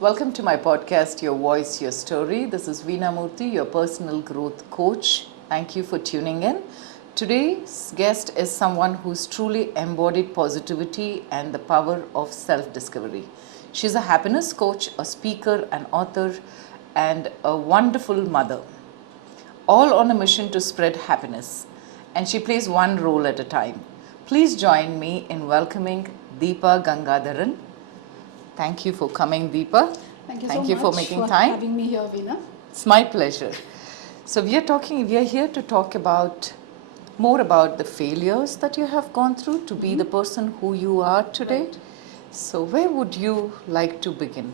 Welcome to my podcast, Your Voice, Your Story. This is Veena Murthy, your personal growth coach. Thank you for tuning in. Today's guest is someone who's truly embodied positivity and the power of self-discovery. She's a happiness coach, a speaker, an author, and a wonderful mother, all on a mission to spread happiness. And she plays one role at a time. Please join me in welcoming Deepa Gangadharan. Thank you for coming, Deepa. Thank you Thank so you much for making time. having me here, Veena. It's my pleasure. So we are here to talk about more about the failures that you have gone through to be the person who you are today. Right. So where would you like to begin?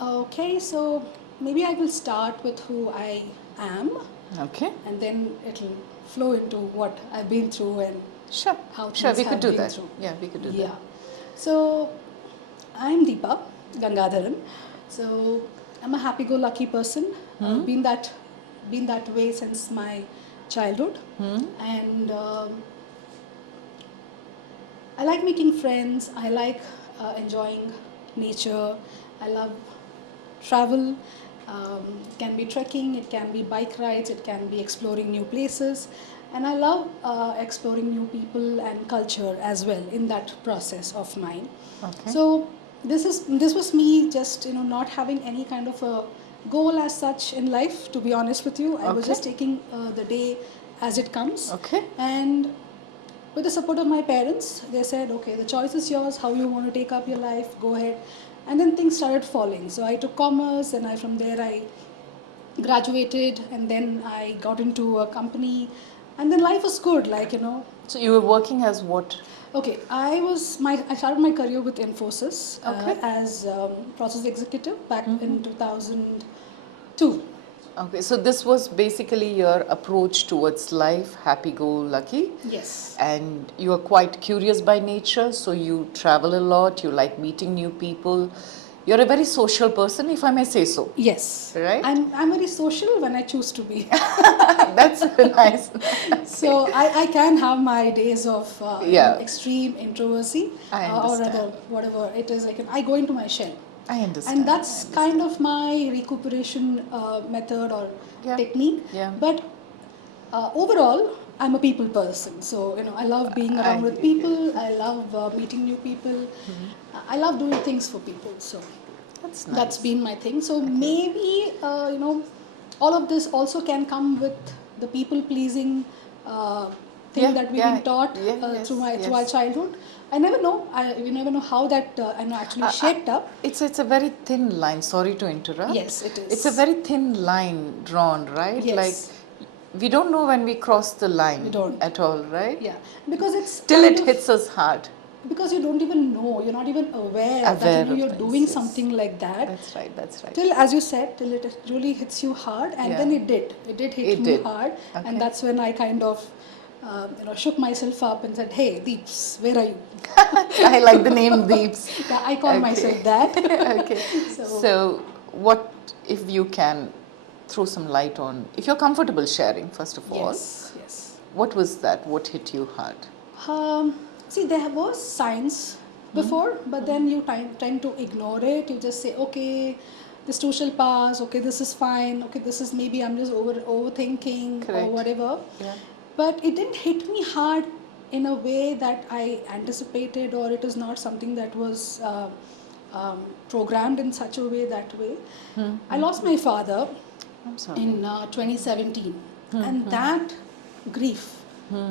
Okay, so maybe I will start with who I am, Okay. and then it'll flow into what I've been through and Sure. how Sure, things we could have do been that. through. Yeah, we could do Yeah. that. So I'm Deepa Gangadharan. So I'm a happy-go-lucky person. Been that way since my childhood, and I like making friends. I like enjoying nature. I love travel. It can be trekking, it can be bike rides, it can be exploring new places. And I love exploring new people and culture as well in that process of mine. Okay. So this was me just not having any kind of a goal as such in life. To be honest with you, I was Okay. just taking the day as it comes. Okay. And with the support of my parents, they said, okay, the choice is yours, how you want to take up your life, go ahead. And then things started falling. So I took commerce, and from there I graduated, and then I got into a company, and then life was good, So you were working as what? Okay, I started my career with Infosys Okay. as process executive back in 2002. Okay, so this was basically your approach towards life, happy-go-lucky. Yes. And you are quite curious by nature, so you travel a lot, you like meeting new people. You're a very social person, if I may say so. Yes. Right? I'm very social when I choose to be. That's nice. So I can have my days of Yeah. extreme introversy, I or rather understand. whatever it is. I go into my shell. I understand. And that's kind of my recuperation method or Yeah. technique. Yeah. But overall, I'm a people person. So I love being around with people. I love meeting new people. I love doing things for people. So That's nice. that's been my thing. So maybe all of this also can come with the people pleasing thing Yeah, that we've yeah, been taught yeah, through yes. our childhood. I never know. You never know how that actually shaped up. It's a very thin line. Sorry to interrupt. Yes, it is. It's a very thin line drawn, right? Yes. Like we don't know when we cross the line We don't. at all, right? Yeah, because it's Till kind it of- hits us hard. because you don't even know, you're not even aware Aware that of you're things, doing yes. something like that. That's right. That's right. Till, as you said, till it really hits you hard, and then Yeah. it did hit It me did. hard, Okay. and that's when I kind of shook myself up and said, "Hey, Deeps, where are you?" I like the name Deeps. Yeah, I call Okay. myself that. Okay. So- So, what if you can throw some light on, if you're comfortable sharing, first of all, Yes, yes. what was that? What hit you hard? See, there was science before, but then you tend to ignore it. You just say, okay, this too shall pass. Okay, this is fine. Okay, this is maybe I'm just overthinking Correct. or whatever. Yeah. But it didn't hit me hard in a way that I anticipated, or it is not something that was programmed in such a way that way. I lost my father I'm sorry. in 2017, and that grief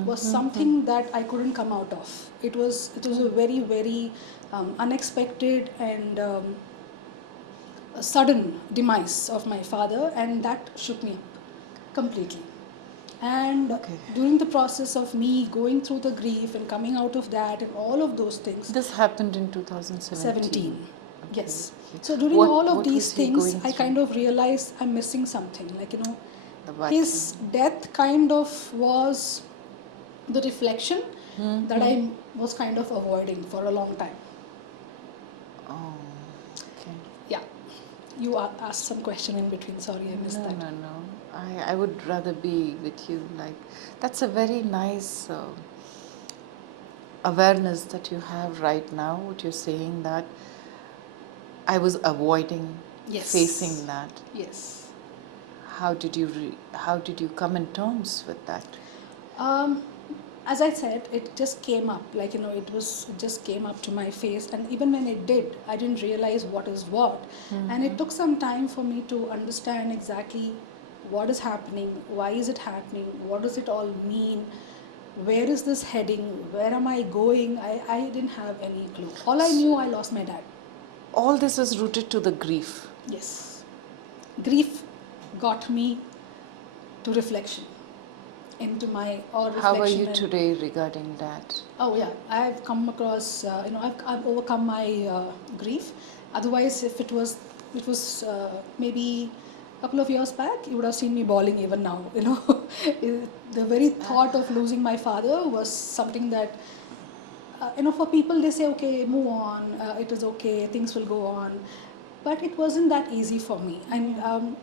was something that I couldn't come out of. It was a very, very unexpected and a sudden demise of my father, and that shook me up completely. And Okay. during the process of me going through the grief and coming out of that and all of those things, This happened in 2017. 17. Okay. Yes. So during What- all of what these was he things, going I through? kind of realized I'm missing something. The vacuum. His death kind of was the reflection that I was kind of avoiding for a long time. Oh, okay. Yeah. You asked some question in between. Sorry, I missed that. No. I would rather be with you. Like, that's a very nice awareness that you have right now. What you're saying, that I was avoiding Yes. facing that. Yes. How did you come in terms with that? Um, as I said, it just came up, like, it just came up to my face, and even when it did, I didn't realize what is what. And it took some time for me to understand exactly what is happening, why is it happening, what does it all mean, where is this heading, where am I going. I didn't have any clue. All I knew, I lost my dad. All this is rooted to the grief. Yes. Grief got me to reflection, into my or reflection. How are you in- today regarding that? Oh yeah, I've come across. I've overcome my grief. Otherwise, if it was maybe a couple of years back, you would have seen me bawling even now. The very thought of losing my father was something that, for people, they say, okay, move on. It is okay. Things will go on. But it wasn't that easy for me. And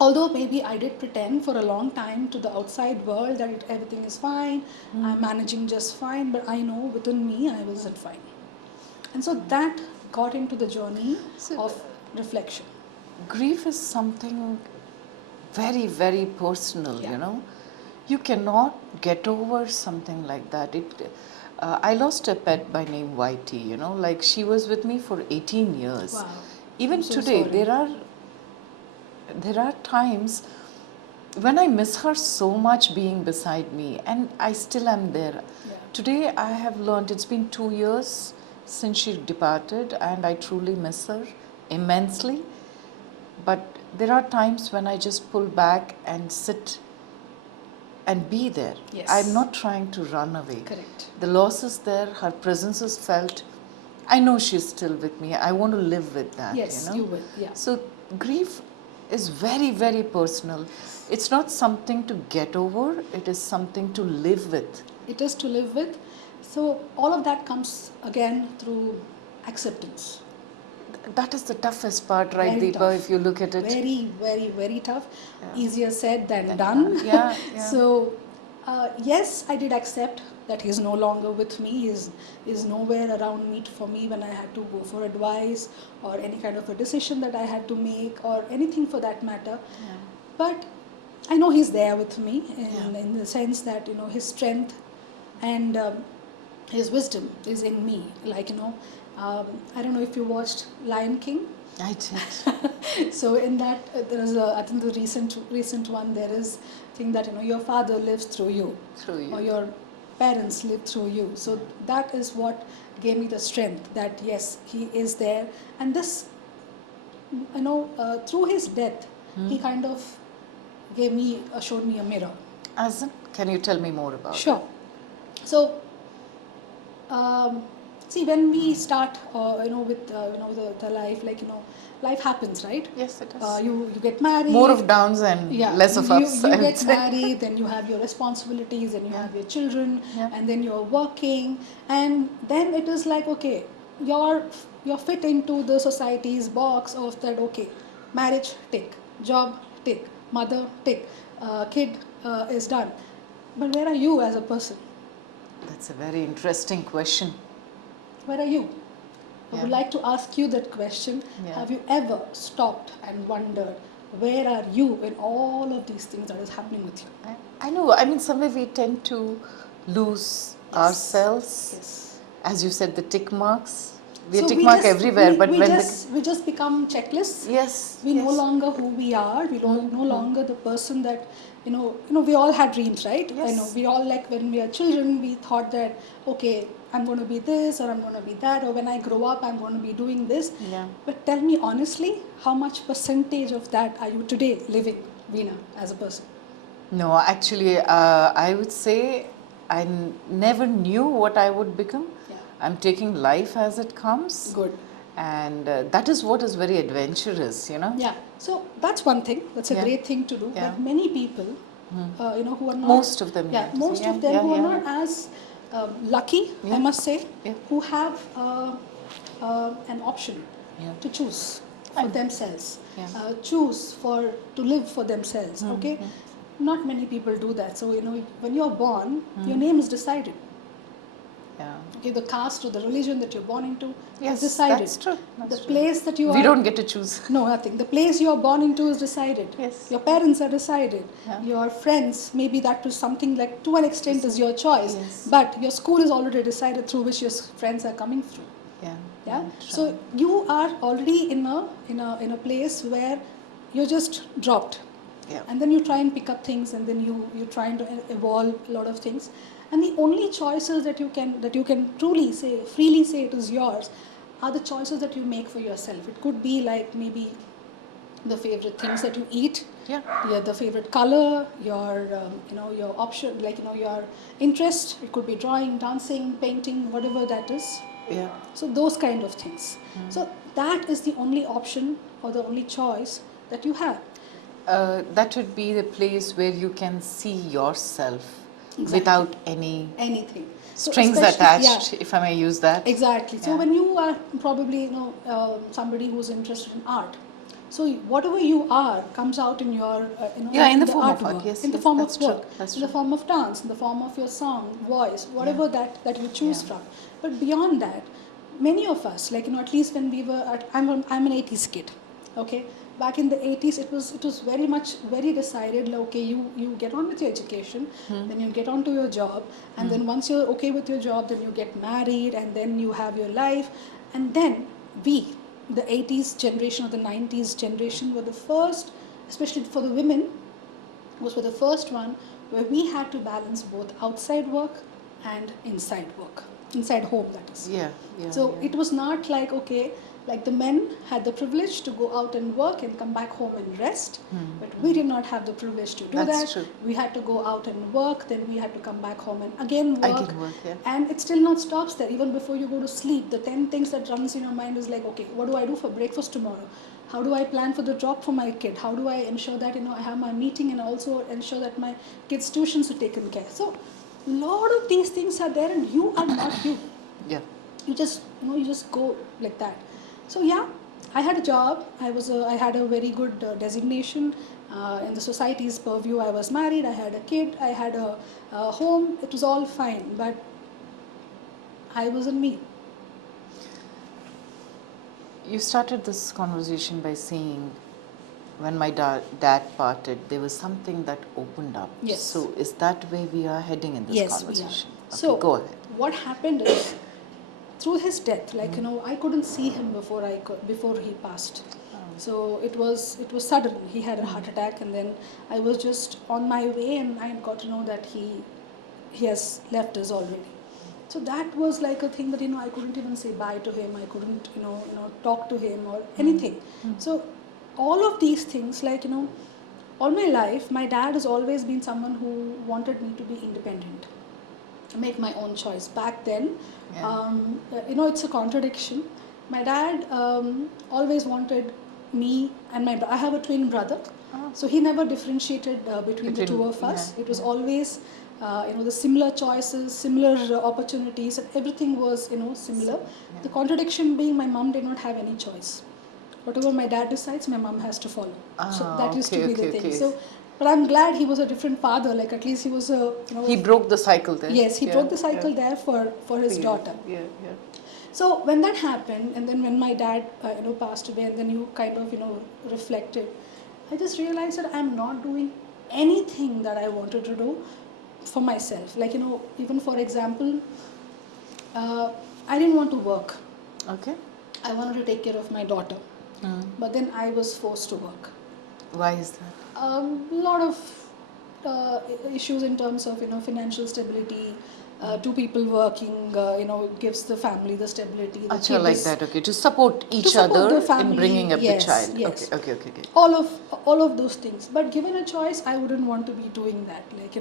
although maybe I did pretend for a long time to the outside world that everything is fine, I'm managing just fine, but I know within me I wasn't fine. And so that got into the journey of reflection. Grief is something very, very personal, Yeah. You cannot get over something like that. I lost a pet by name Whitey, like she was with me for 18 years. Wow. Even I'm so today, sorry. there are times when I miss her so much being beside me, and I still am there. Yeah. Today, I have learned, it's been 2 years since she departed, and I truly miss her immensely. But there are times when I just pull back and sit and be there. Yes. I'm not trying to run away. Correct. The loss is there, her presence is felt. I know she's still with me. I want to live with that. Yes, you will. Yeah. So grief is very, very personal. It's not something to get over, it is something to live with. It is to live with. So all of that comes again through acceptance. That is the toughest part, right, Very Deepa, tough. if you look at it? Very, very, very tough. Yeah. Easier said than Than done. done. Yeah, yeah. So, yes, I did accept that he's no longer with me. He's nowhere around me for me when I had to go for advice or any kind of a decision that I had to make or anything for that matter. Yeah. But I know he's there with me Yeah. in the sense that, his strength and his wisdom is in me. Like, I don't know if you watched Lion King. I did. So in that, there is I think the recent one, there is thing that, your father lives through you. Through you. Or your parents live through you. So that is what gave me the strength that yes, he is there. And this, through his death, he kind of showed me a mirror. As in, can you tell me more about it? Sure. So, see, when we start, with the life, like, life happens, right? Yes, it is. You get married. More of downs and less of ups. You I would get say. married, then you have your responsibilities, and you have your children, Yeah. and then you're working, and then it is like, okay, you're fit into the society's box of that. Okay, marriage, tick; job, tick; mother, tick; kid is done. But where are you as a person? That's a very interesting question. Where are you? I Yeah. would like to ask you that question. Yeah. Have you ever stopped and wondered, where are you in all of these things that is happening with you? I know. I mean, somewhere we tend to lose ourselves. Yes. As you said, the tick marks. We So tick mark everywhere, but we when we just become checklists. yes, We no yes. longer who we are. We don't no longer the person that we all had dreams, right? Yes. We all, like, when we are children, we thought that, okay, I'm going to be this or I'm going to be that, or when I grow up I'm going to be doing this. Yeah. But tell me honestly, how much percentage of that are you today living, Veena, as a person? No, actually, I would say I never knew what I would become. Yeah. I'm taking life as it comes. Good. And that is what is very adventurous, Yeah. So that's one thing. That's a Yeah. great thing to do. Yeah. But many people, who are not... Most of them, Yeah, yes. most Yeah, of them yeah, who are yeah. not as lucky, I Yeah. must say, Yeah. who have an option Yeah. to choose for themselves, Yeah. choose to live for themselves, okay? Not many people do that. So, when you're born, your name is decided. Yeah. Okay, the caste or the religion that you're born into Yes, is decided. that's true. That's The true. place that you We are... don't get to choose. No, nothing. The place you are born into is decided. Yes. Your parents are decided. Yeah. Your friends, maybe that was something like, to an extent, is your choice. Yes. But your school is already decided through which your friends are coming through. Yeah. Yeah. True. So you are already in a place where you're just dropped. Yeah. And then you try and pick up things, and then you trying to evolve a lot of things. And the only choices that you can truly say, freely say it is yours, are the choices that you make for yourself. It could be like maybe the favorite things that you eat, Yeah. the favorite color, your your option, like your interest. It could be drawing, dancing, painting, whatever that is. Yeah. So those kind of things. So that is the only option or the only choice that you have. That would be the place where you can see yourself Exactly. without any Anything. So strings especially- attached, if I may use that. Exactly. So Yeah. when you are probably somebody who's interested in art, so whatever you are comes out in your Yeah, in the the form of artwork, art, yes, in the yes, form that's of true, work, that's in the true. form of dance, in the form of your song, voice, whatever that you choose Yeah. from. But beyond that, many of us, like at least when we were I'm an 80s kid, okay. Back in the 80s, it was very decided. Like, okay, you get on with your education, then you get on to your job, and then once you're okay with your job, then you get married, and then you have your life, and then the 80s generation or the 90s generation, were the first, especially for the women, was for the first one where we had to balance both outside work and inside work, inside home, that is. Yeah. Yeah. So yeah. it was not like, okay, like the men had the privilege to go out and work and come back home and rest, but we did not have the privilege to do That's that. true. We had to go out and work, then we had to come back home and again work. Again work, yeah. And it still not stops there. Even before you go to sleep, the 10 things that runs in your mind is like, okay, what do I do for breakfast tomorrow? How do I plan for the drop for my kid? How do I ensure that I have my meeting and also ensure that my kids' tuitions are taken care? So a lot of these things are there, and you are not you. Yeah. You just go like that. So yeah, I had a job. I had a very good designation in the society's purview. I was married. I had a kid. I had a home. It was all fine, but I wasn't me. You started this conversation by saying, when my dad parted, there was something that opened up. Yes. So is that where we are heading in this Yes, we are. conversation? Okay, So go ahead. what happened is, through his death, like I couldn't see him before he passed. So it was sudden. He had a heart attack, and then I was just on my way, and I got to know that he has left us already. So that was like a thing that I couldn't even say bye to him. I couldn't talk to him or anything. So all of these things, like all my life, my dad has always been someone who wanted me to be independent, make my own choice. Back then, Yeah. it's a contradiction. My dad always wanted me and I have a twin brother, so he never differentiated between the two of us. yeah, It was always the similar choices, similar opportunities, and everything was similar. Yeah. The contradiction being, my mom did not have any choice. Whatever my dad decides, my mom has to follow. So that used to be the thing. So, but I'm glad he was a different father. Like at least he was a He broke the cycle there. Yes, he broke the cycle there for his daughter. Yeah, yeah. So when that happened, and then when my dad passed away, and then you kind of reflected, I just realized that I'm not doing anything that I wanted to do for myself. Like even for example, I didn't want to work. Okay. I wanted to take care of my daughter, but then I was forced to work. Why is that? A lot of issues in terms of financial stability. Two people working, gives the family the stability. The Acha, kid like is- that, okay. To support each support other the family, in bringing up yes, the child. yes. Okay. all of those things. But given a choice, I wouldn't want to be doing that. Like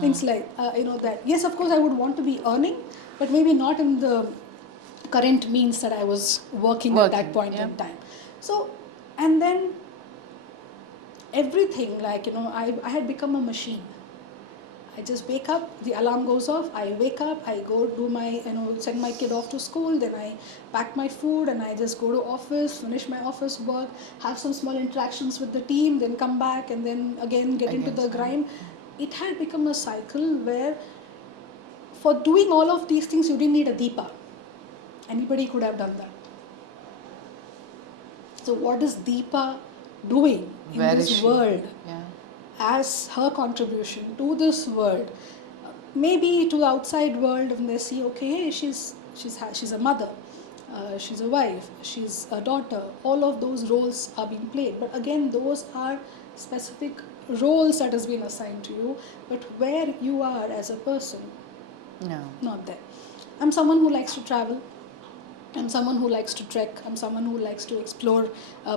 things like that. Yes, of course, I would want to be earning, but maybe not in the current means that I was working at that point in time. So, and then everything, like I had become a machine. I just wake up, the alarm goes off, I wake up, I go do my, send my kid off to school, then I pack my food and I just go to office, finish my office work, have some small interactions with the team, then come back and then again get into the grind. It had become a cycle where for doing all of these things, you didn't need a Deepa. Anybody could have done that. So what is Deepa doing in Where this is she? world Yeah. as her contribution to this world? Maybe to the outside world, when they see, okay, she's a mother, she's a wife, she's a daughter. All of those roles are being played. But again, those are specific roles that has been assigned to you. But where you are as a person, No. not there. I'm someone who likes to travel. I'm someone who likes to trek. I'm someone who likes to explore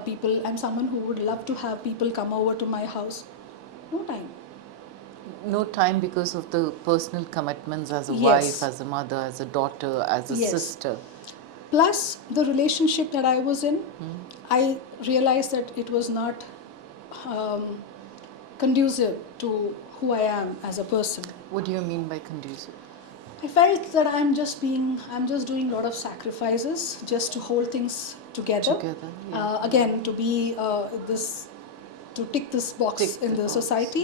people. I'm someone who would love to have people come over to my house. No time. No time because of the personal commitments as a Yes. wife, as a mother, as a daughter, as a Yes. sister. Plus, the relationship that I was in, I realized that it was not conducive to who I am as a person. What do you mean by conducive? I felt that I'm just doing a lot of sacrifices just to hold things together. Together, yeah. Again, to be to tick this box Tick in the the box. society,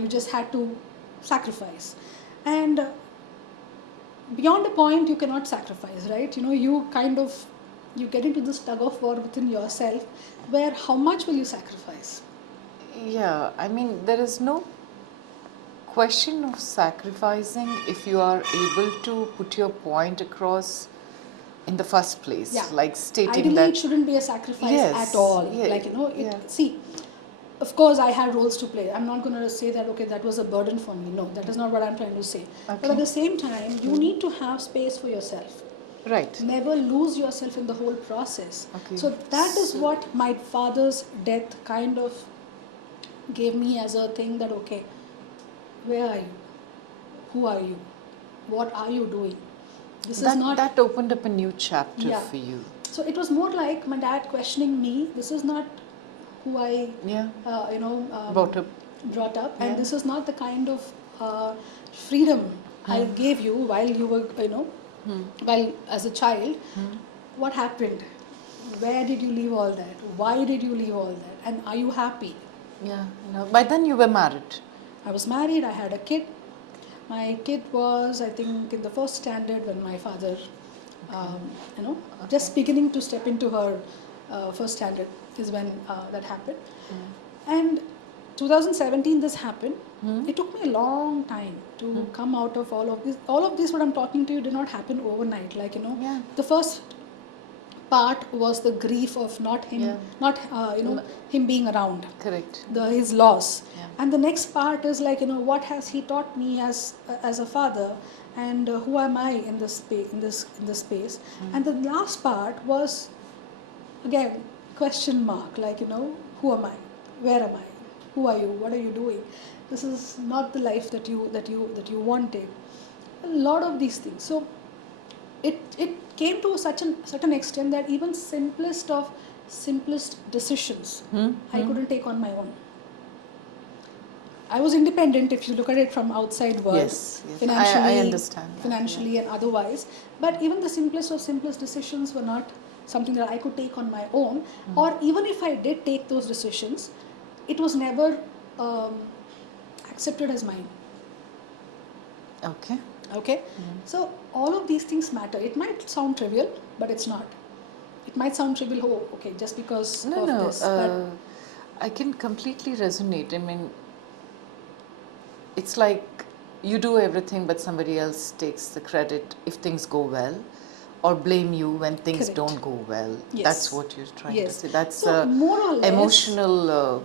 you just had to sacrifice. And beyond a point, you cannot sacrifice, right? You get into this tug of war within yourself, where how much will you sacrifice? Yeah, I mean, there is no question of sacrificing if you are able to put your point across in the first place. Yeah. Like stating Ideally, that. it shouldn't be a sacrifice Yes, at all. yeah, Like, yeah. See, of course, I had roles to play. I'm not going to say that, okay, that was a burden for me. No, that is not what I'm trying to say. But Okay. at the same time, you need to have space for yourself. Right. Never lose yourself in the whole process. Okay. So that is what my father's death kind of gave me as a thing that, okay, where are you? Who are you? What are you doing? This is not... That opened up a new chapter Yeah. for you. So it was more like my dad questioning me. This is not who I, Yeah. brought up. Yeah. And this is not the kind of freedom I gave you while you were, while as a child. What happened? Where did you leave all that? Why did you leave all that? And are you happy? Yeah. By then you were married. I was married. I had a kid. My kid was, I think, in the first standard when my father, just beginning to step into her first standard is when that happened. And 2017 this happened. It took me a long time to come out of all of this. All of this, what I'm talking to you, did not happen overnight. Like, Yeah. the first part was the grief of not him, Yeah. him being around. Correct. His loss. Yeah. And the next part is like, what has he taught me as a father, and who am I in this space. And the last part was, again, question mark, like, who am I? Where am I? Who are you? What are you doing? This is not the life that you wanted. A lot of these things. So it came to such an extent that even simplest decisions I couldn't take on my own. I was independent if you look at it from outside world. Yes. Financially, I understand that, financially and otherwise. But even the simplest decisions were not something that I could take on my own. Or even if I did take those decisions, it was never accepted as mine. Okay. Okay? So all of these things matter. It might sound trivial, but it's not. It might sound trivial, just because of this. But I can completely resonate. I mean, it's like you do everything, but somebody else takes the credit if things go well, or blame you when things Correct. don't go well. Yes. That's what you're trying to Yes. say. That's So more or less, emotional.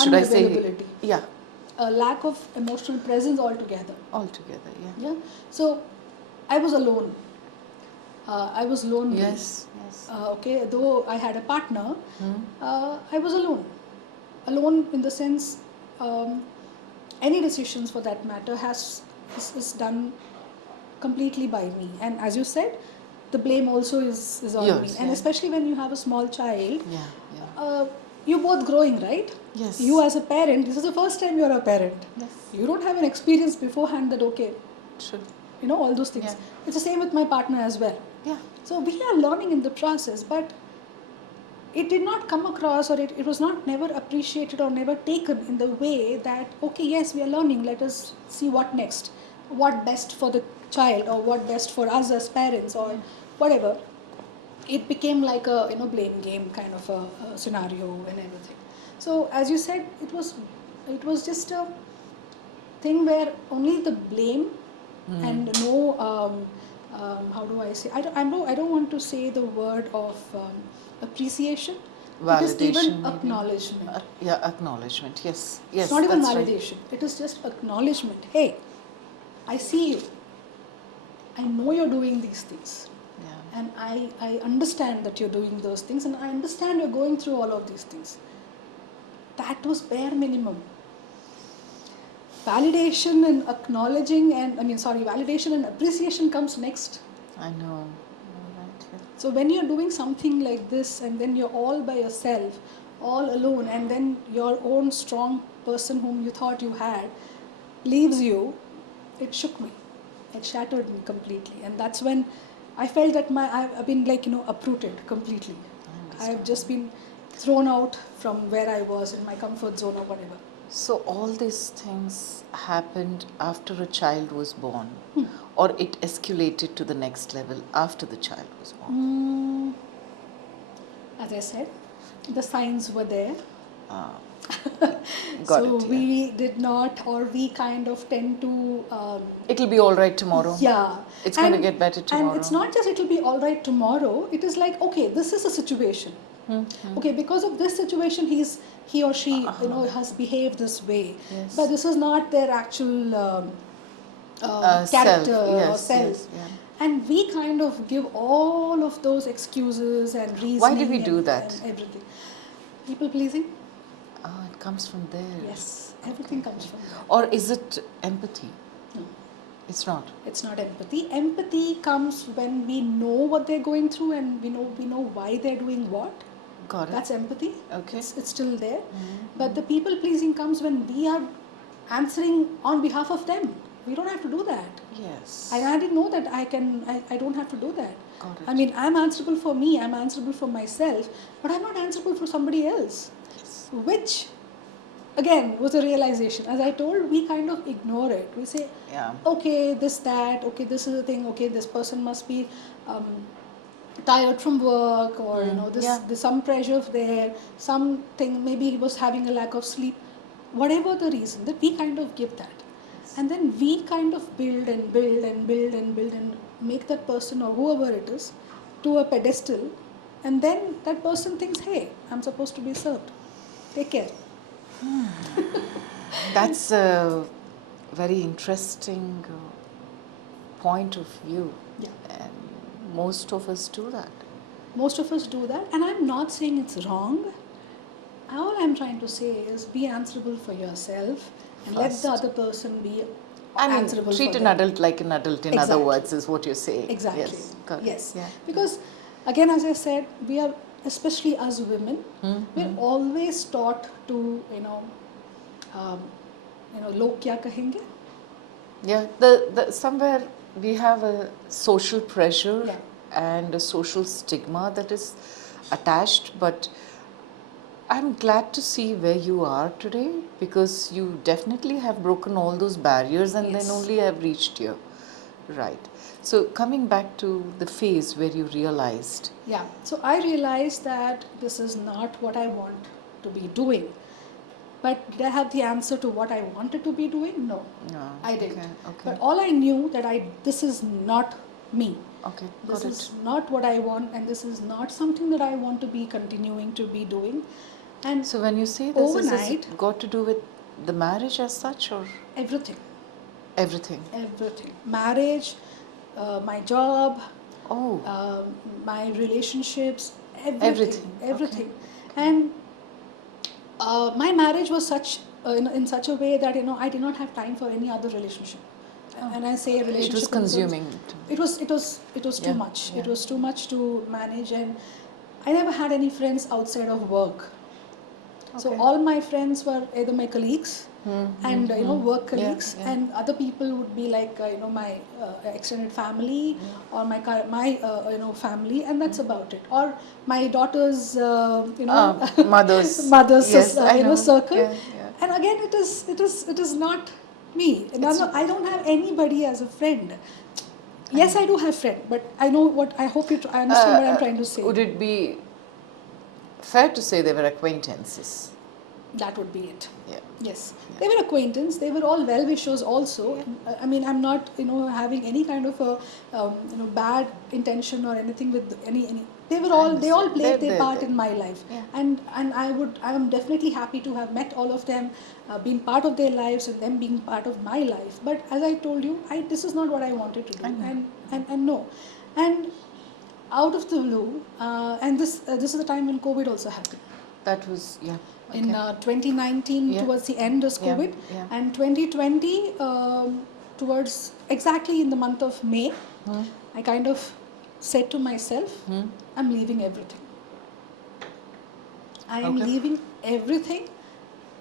Should I say? unavailability. Yeah. A lack of emotional presence altogether. Altogether. Yeah. Yeah. So I was alone. I was lonely. Yes. Yes. Though I had a partner, I was alone. Alone in the sense, any decisions for that matter is done completely by me. And as you said, the blame also is on Yours, me. And yeah. especially when you have a small child, Yeah. you're both growing, right? Yes. You as a parent, this is the first time you're a parent. Yes. You don't have an experience beforehand that, Should. all those things. Yeah. It's the same with my partner as well. Yeah. So we are learning in the process, but it did not come across, or it was not never appreciated or never taken in the way that, yes, we are learning, let us see what next. what best for the child or what best for us as parents or whatever, it became like a blame game kind of a scenario and everything. So as you said, it was just a thing where only the blame and no how do I say, I don't want to say the word of appreciation. It is Validation, even maybe. acknowledgement. Yeah, acknowledgement. Yes, yes. It's not even that's right. validation. It is just acknowledgement. Hey, I see you. I know you're doing these things. Yeah. And I understand that you're doing those things, and I understand you're going through all of these things. That was bare minimum. Validation and acknowledging validation and appreciation comes next. I know. Right. Yeah. So when you're doing something like this and then you're all by yourself, all alone, and then your own strong person whom you thought you had leaves you, it shook me. It shattered me completely. And that's when I felt that I've been uprooted completely. I've just been thrown out from where I was in my comfort zone or whatever. So all these things happened after a child was born, or it escalated to the next level after the child was born? As I said, the signs were there. Got So it. Yeah. we did not, or we kind of tend to It'll be all right tomorrow. yeah, It's going to get better tomorrow. And it's not just it'll be all right tomorrow. It is like, okay, this is a situation. Okay, because of this situation, he or she has behaved this way. Yes. But this is not their actual character Self. or self. Yes, yeah. And we kind of give all of those excuses and reasoning. Why do we do that? And everything. People pleasing? It comes from there. Yes, everything comes from there. Or is it empathy? No. It's not. It's not empathy. Empathy comes when we know what they're going through and we know why they're doing what. Got it. That's empathy. Okay. It's still there. But the people pleasing comes when we are answering on behalf of them. We don't have to do that. Yes. And I didn't know that I don't have to do that. Got it. I mean, I'm answerable for me, I'm answerable for myself, but I'm not answerable for somebody else. Yes. Which, again, was a realization. As I told, we kind of ignore it. We say, Yeah. okay, this, that, okay, this is the thing, okay, this person must be tired from work, or there's some pressure there, something, maybe he was having a lack of sleep, whatever the reason, that we kind of give that. And then we kind of build and build and build and build and make that person or whoever it is to a pedestal, and then that person thinks, hey, I'm supposed to be served. Take care. That's a very interesting point of view. Yeah. And most of us do that. Most of us do that, and I'm not saying it's wrong. All I'm trying to say is be answerable for yourself and First. let the other person be I mean, answerable treat for an them. adult like an adult, in other Exactly. words, is what you're saying. Exactly. Yes. Got it. Yes. Yeah. Because, again, as I said, we are, especially as women, we're always taught to, log kya kahenge? Yeah. The somewhere we have a social pressure Yeah. and a social stigma that is attached, but I'm glad to see where you are today, because you definitely have broken all those barriers and Yes. then only have reached here. Right. So coming back to the phase where you realized. Yeah. So I realized that this is not what I want to be doing. But did I have the answer to what I wanted to be doing? No. No. I didn't. Okay. But all I knew that this is not me. Okay. This Got is it. not what I want, and this is not something that I want to be continuing to be doing. And So when you say this, has overnight, it got to do with the marriage as such, or everything. everything? Everything. Marriage, my job, Oh. my relationships, Everything. everything. And my marriage was in such a way that I did not have time for any other relationship. And I say relationship. It was consuming. It was too Yeah, much. yeah. It was too much to manage, and I never had any friends outside of work. So Okay. all my friends were either my colleagues and work colleagues, yeah. and other people would be like my extended family or my family, and that's about it. Or my daughter's Mothers. mother's Yes, I know. circle. Yeah, yeah. And again, it is not me. And I don't have anybody as a friend. Yes, I do have friend, but I know what I hope you. I understand what I'm trying to say. Would it be fair to say they were acquaintances? That would be it. Yeah. Yes, they were acquaintance. They were all well-wishers also. I mean, I'm not having any kind of a bad intention or anything with any. They were all they all played their part in my life, and I am definitely happy to have met all of them, been part of their lives, and them being part of my life. But as I told you, this is not what I wanted to do, and no, and out of the blue, and this is the time when COVID also happened. That was In 2019, towards the end was COVID, and 2020, towards exactly in the month of May, I kind of said to myself, I'm leaving everything. I am leaving everything.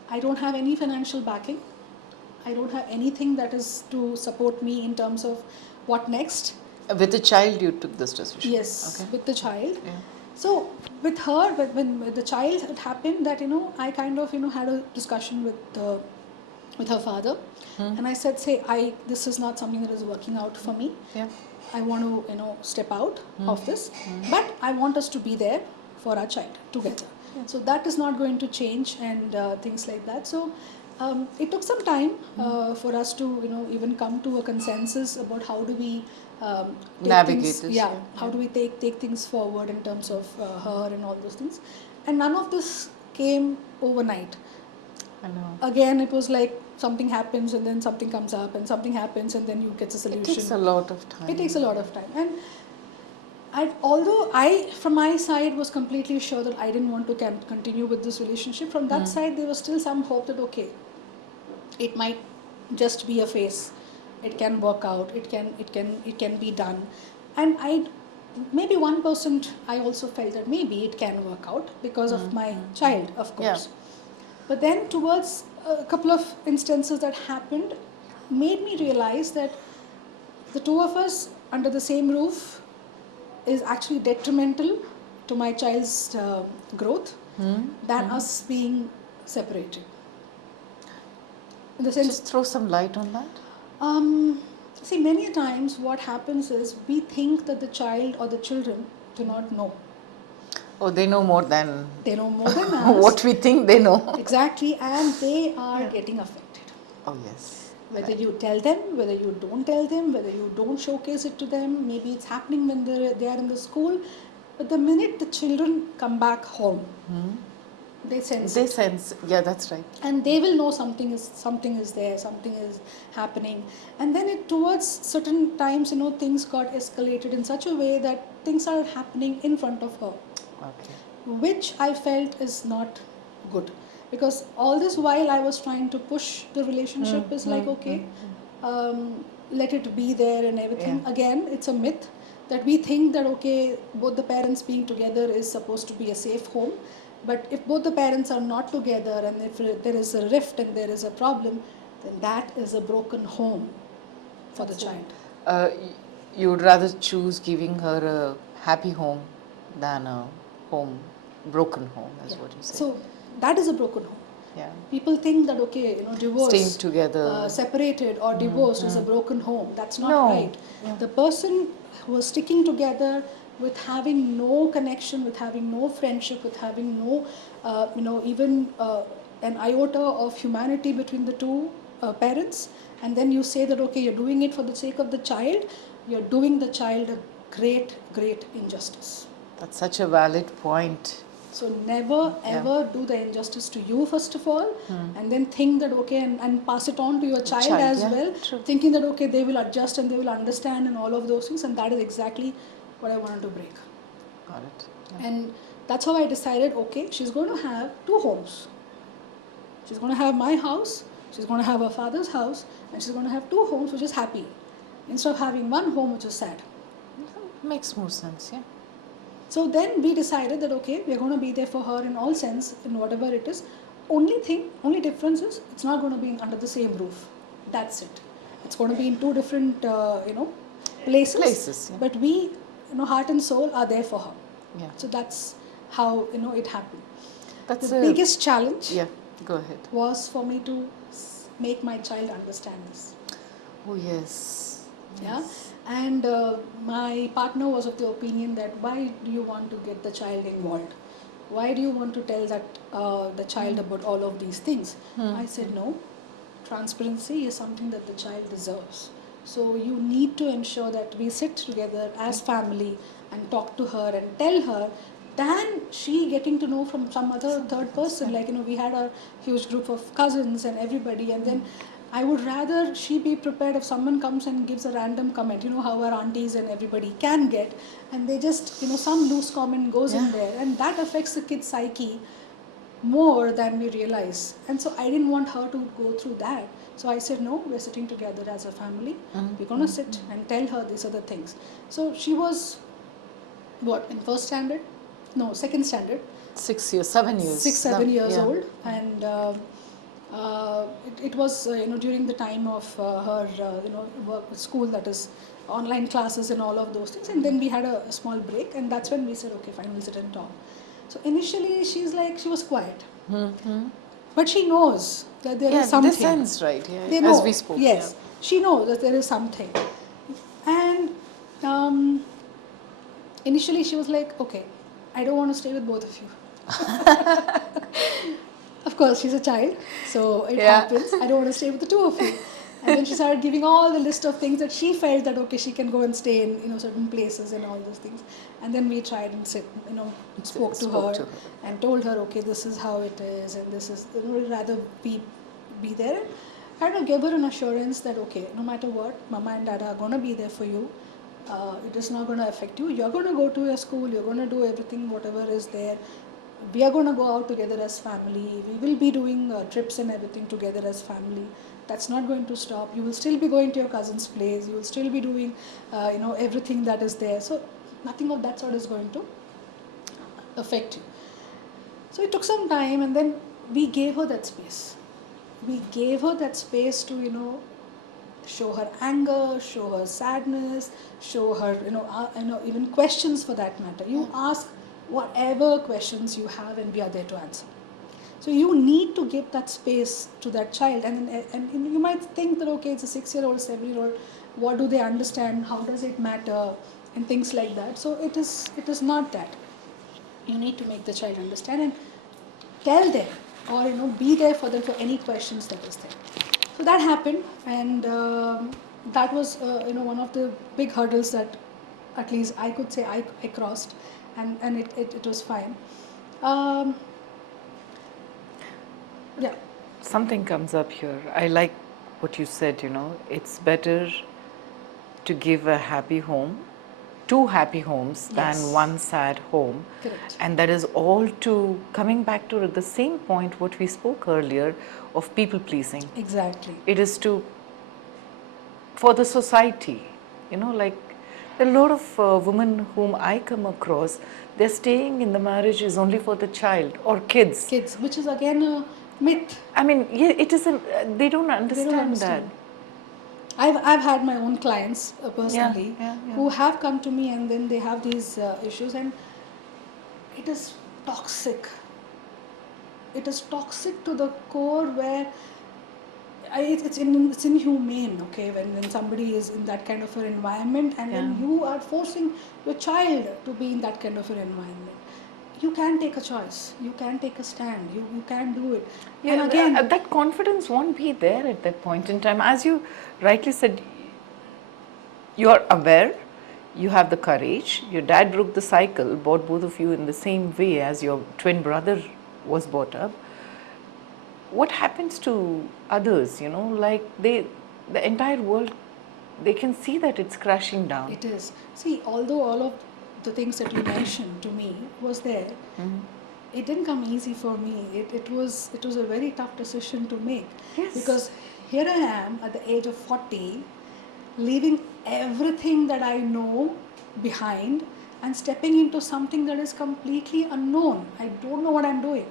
I don't have any financial backing. I don't have anything that is to support me in terms of what next. With the child, you took this decision? Yes, with the child. So with her, when the child had happened, that I kind of had a discussion with her father, and I said, this is not something that is working out for me. I want to step out of this, but I want us to be there for our child together. So that is not going to change, and things like that. So it took some time for us to even come to a consensus about how do we navigate this. How do we take things forward in terms of her and all those things. And none of this came overnight. I know. Again, it was like something happens and then something comes up, and something happens and then you get a solution. It takes a lot of time. It takes a lot of time. And although I, from my side, was completely sure that I didn't want to continue with this relationship, from that side there was still some hope that it might just be a phase. It can work out. It can be done. And maybe 1% I also felt that maybe it can work out because of my child, of course. But then towards a couple of instances that happened made me realize that the two of us under the same roof is actually detrimental to my child's growth than us being separated. In the sense, just throw some light on that. See, many times what happens is we think that the child or the children do not know. Oh, they know more than us. What we think they know. Exactly, and they are getting affected. Oh yes. Whether you tell them, whether you don't tell them, whether you don't showcase it to them, maybe it's happening when they are in the school, but the minute the children come back home, they sense it. Yeah, that's right. And they will know something is there, something is happening. And then towards certain times, things got escalated in such a way that things are happening in front of her. Which I felt is not good. Because all this while I was trying to push the relationship is like, let it be there and everything. Again, it's a myth that we think that, both the parents being together is supposed to be a safe home. But if both the parents are not together and if there is a rift and there is a problem, then that is a broken home for the child. You would rather choose giving her a happy home than a broken home, is what you say. So that is a broken home. Yeah. People think that divorce, staying together, separated or divorced is a broken home. That's not right. The person who was sticking together with having no connection, with having no friendship, with having no even an iota of humanity between the two parents, and then you say that you're doing it for the sake of the child, you're doing the child a great injustice. That's such a valid point. So never ever do the injustice to you first of all, and then think that and pass it on to your child as well, thinking that they will adjust and they will understand and all of those things, and that is exactly what I wanted to break. Got it. And that's how I decided, she's going to have two homes. She's going to have my house, she's going to have her father's house, and she's going to have two homes which is happy, instead of having one home which is sad. Makes more sense, yeah. So then we decided that we're going to be there for her in all sense, in whatever it is. Only difference is it's not going to be under the same roof. That's it. It's going to be in two different places. Yeah. But we, heart and soul are there for her. Yeah. So that's how it happened. That's the biggest challenge. Yeah, go ahead. Was for me to make my child understand this. Oh, yes. Yeah, Yes. and my partner was of the opinion that why do you want to get the child involved? Why do you want to tell that the child about all of these things? I said no. Transparency is something that the child deserves. So you need to ensure that we sit together as family and talk to her and tell her than she getting to know from some other third person. Like, we had a huge group of cousins and everybody, and then I would rather she be prepared if someone comes and gives a random comment, how our aunties and everybody can get, and they just, some loose comment goes in there, and that affects the kid's psyche more than we realize. And so I didn't want her to go through that. So I said, no, we're sitting together as a family. We're going to sit and tell her these are the things. So she was, in first standard? No, second standard. 6 years, 7 years. 7 years Yeah. old. And it was, during the time of her, work, school, that is online classes and all of those things. And then we had a small break, and that's when we said, okay, fine, we'll sit and talk. So initially she was quiet. But she knows that there is something. This ends right, yeah. They know, as we spoke. yes. She knows that there is something. And initially she was like, okay, I don't want to stay with both of you. Of course, she's a child, so it happens. I don't want to stay with the two of you. And then she started giving all the list of things that she felt that, okay, she can go and stay in certain places and all those things. And then we tried and spoke to her and told her, okay, this is how it is, and this is, we'd rather be there. And give her an assurance that, okay, no matter what, Mama and Dada are going to be there for you. It is not going to affect you. You're going to go to your school. You're going to do everything, whatever is there. We are going to go out together as family. We will be doing trips and everything together as family. That's not going to stop. You will still be going to your cousin's place. You will still be doing, everything that is there. So nothing of that sort is going to affect you. So it took some time, and then we gave her that space. We gave her that space to, show her anger, show her sadness, show her, even questions for that matter. You ask whatever questions you have, and we are there to answer. So you need to give that space to that child, and you might think that, okay, it's a 6-year-old, 7-year-old, what do they understand, how does it matter, and things like that. So it is not that. You need to make the child understand and tell them, or be there for them for any questions that is there. So that happened, and that was one of the big hurdles that at least I could say I crossed, and it was fine. Yeah. Something comes up here. I like what you said, it's better to give a happy home, 2 happy homes, than 1 sad home. Correct. And that is all to coming back to the same point what we spoke earlier of people pleasing. Exactly. It is for the society, like a lot of women whom I come across, they're staying in the marriage is only for the child or kids. Kids, which is again a myth. I mean, it isn't, they don't understand that. I've had my own clients personally Yeah. who have come to me, and then they have these issues, and it is toxic. It is toxic to the core, where it's inhumane, okay, when somebody is in that kind of an environment, and then you are forcing your child to be in that kind of an environment. You can take a choice. You can take a stand. You can do it. Yeah, and again, that confidence won't be there at that point in time. As you rightly said, you are aware, you have the courage. Your dad broke the cycle, brought both of you in the same way as your twin brother was brought up. What happens to others, like the entire world, they can see that it's crashing down. it is. See, although all of the things that you mentioned to me was there, it didn't come easy for me. It was a very tough decision to make. Yes. Because here I am at the age of 40, leaving everything that I know behind and stepping into something that is completely unknown. I don't know what I'm doing.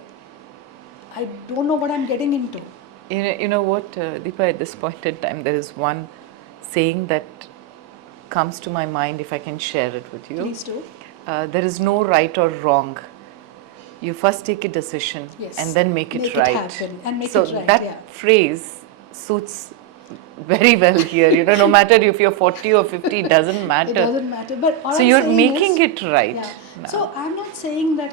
I don't know what I'm getting into. You know what, Deepa, at this point in time, there is one saying that comes to my mind, if I can share it with you. Please do. There is no right or wrong. You first take a decision, Yes. and then make it Make it right. happen and make so it right, that yeah. phrase suits very well here. You know, no matter if you're 40 or 50, it doesn't matter. It doesn't matter. But all So I'm you're saying making is, it right yeah. now. So I'm not saying that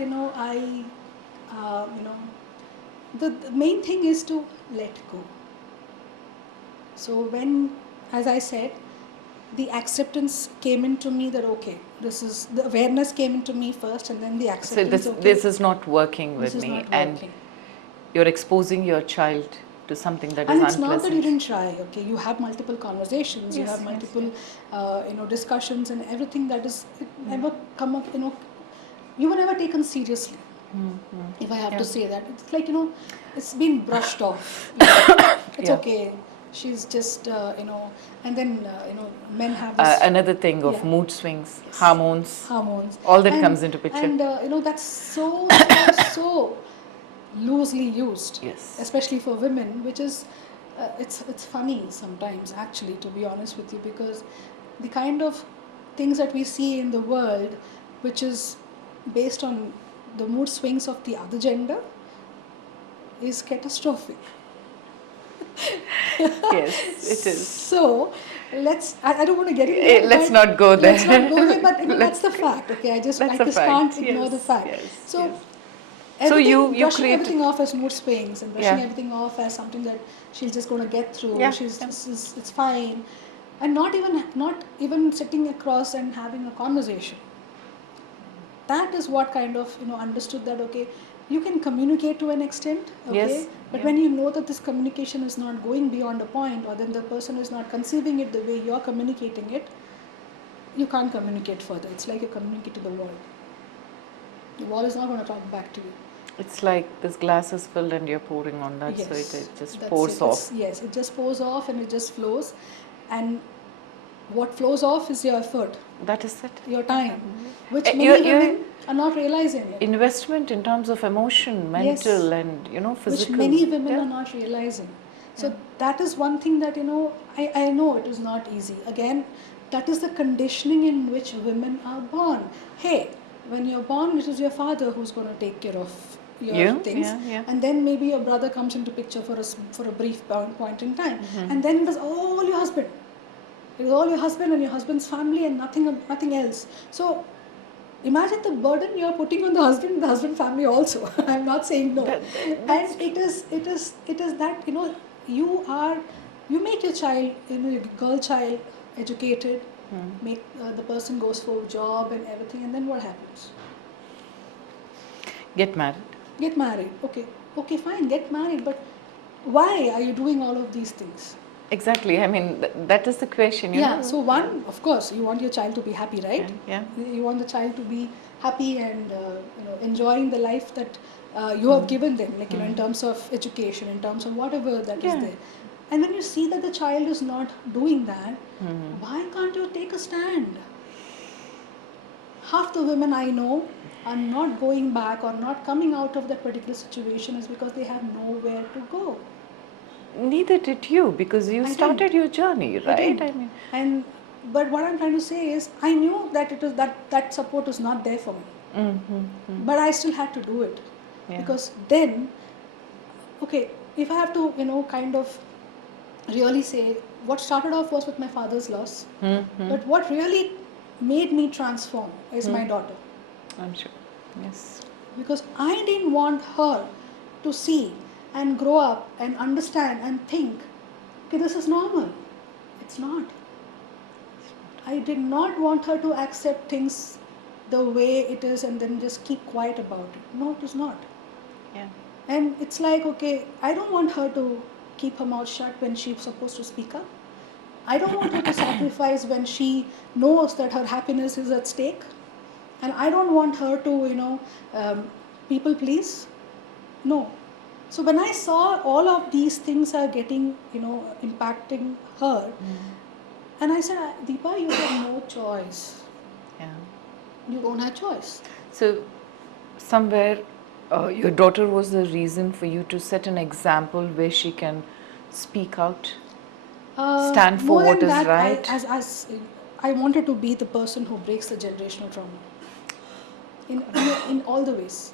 the main thing is to let go. So when, as I said, the acceptance came into me that okay, this is the awareness came into me first, and then the So acceptance. this is not working with this is me, not and working. you're exposing your child to something that And is it's not that you unpleasant. didn't try. Okay, you have multiple conversations, you Yes, have yes, multiple, discussions, and everything that is it never come up. You were never taken seriously. If I have to say that, it's like it's been brushed off. It's Yeah. okay. She's just and then men have this Another thing of Yeah. mood swings, Yes. hormones, all that comes into picture. And that's so loosely used, Yes. especially for women, which is it's funny sometimes, actually, to be honest with you, because the kind of things that we see in the world, which is based on the mood swings of the other gender, is catastrophic. Yes, it is. So I don't want to get into it. Let's but not go there. Let's not go there, but Let's- that's the fact. Okay, I just that's a fact. can't ignore Yes, the fact. yes, So yes. everything, So you brushing created- everything off as mood swings and brushing Yeah. everything off as something that she's just going to get through. Yeah, She's yeah. it's fine, and not even sitting across and having a conversation. That is what kind of understood that okay, you can communicate to an extent, okay, Yes, but yeah. when you know that this communication is not going beyond a point, or then the person is not conceiving it the way you're communicating it, you can't communicate further. It's like you communicate to the wall. The wall is not going to talk back to you. It's like this glass is filled and you're pouring on that, so it just that's pours it. off. Yes, it just pours off and it just flows, and what flows off is your effort, That is it. your time, which Eh, many you're- women are not realizing it. Investment in terms of emotion, mental, and physical. Which many women Yeah. are not realizing. So Yeah. that is one thing that I know it is not easy. Again, that is the conditioning in which women are born. Hey, when you're born, it is your father who's going to take care of your things, Yeah. and then maybe your brother comes into picture for a brief point in time, and then there's all your husband. It is all your husband and your husband's family and nothing else. So imagine the burden you're putting on the husband family also. I'm not saying no. And it is that you make your child, your girl child, educated, make the person goes for a job and everything, and then what happens? Get married. Get married. Okay, fine, get married, but why are you doing all of these things? Exactly. I mean, that is the question. You know? So one, of course, you want your child to be happy, right? Yeah. You want the child to be happy and enjoying the life that you have given them, like in terms of education, in terms of whatever that is there. And when you see that the child is not doing that, why can't you take a stand? Half the women I know are not going back or not coming out of that particular situation is because they have nowhere to go. Neither did you, because you I started did. your journey, right? I mean, but what I'm trying to say is, I knew that it was that support was not there for me, but I still had to do it, because then, okay, if I have to, kind of really say, what started off was with my father's loss, but what really made me transform is my daughter. I'm sure. Yes. Because I didn't want her to see and grow up and understand and think, okay, this is normal. It's not. I did not want her to accept things the way it is and then just keep quiet about it. No, it is not. Yeah. And it's like, okay, I don't want her to keep her mouth shut when she's supposed to speak up. I don't want her to sacrifice when she knows that her happiness is at stake. And I don't want her to, people please. No. So when I saw all of these things are getting, impacting her, and I said, Deepa, you have no choice. Yeah. You don't have choice. So, somewhere, your daughter was the reason for you to set an example where she can speak out, stand for more what than is that, right. I wanted to be the person who breaks the generational trauma. In all the ways.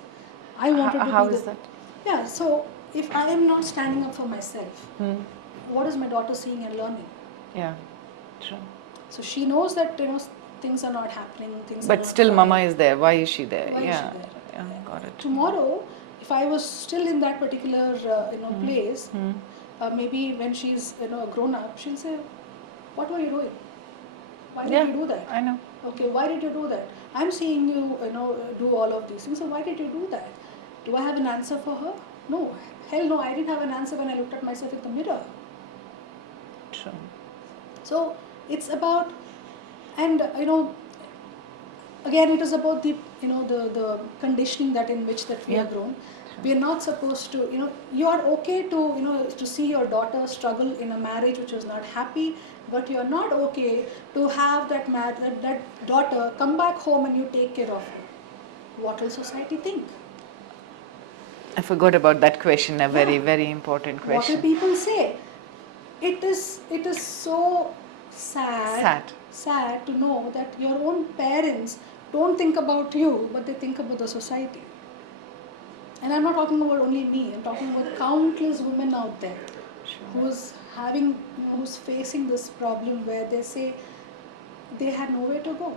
I wanted to How be is the... that? Yeah, so if I am not standing up for myself, what is my daughter seeing and learning? Yeah, true. So she knows that things are not happening, things are But not still, fine. Mama is there. Why is she there? Why is Yeah, she there? yeah, got it. Tomorrow, if I was still in that particular place, Hmm. maybe when she's grown up, she'll say, "What were you doing? Why did Yeah, you do that? I know. Okay, why did you do that? I'm seeing you, do all of these things. So why did you do that? Do I have an answer for her? No, hell no. I didn't have an answer when I looked at myself in the mirror. True. So it's about, and again, it is about the the conditioning that in which that we Yeah. are grown. We are not supposed to, you are okay to to see your daughter struggle in a marriage which is not happy, but you are not okay to have that daughter come back home and you take care of her. What will society think? I forgot about that question, a very, Yeah. very important What will question. people say? It is so sad to know that your own parents don't think about you, but they think about the society. And I'm not talking about only me. I'm talking about countless women out there who's having, who's facing this problem where they say they had nowhere to go.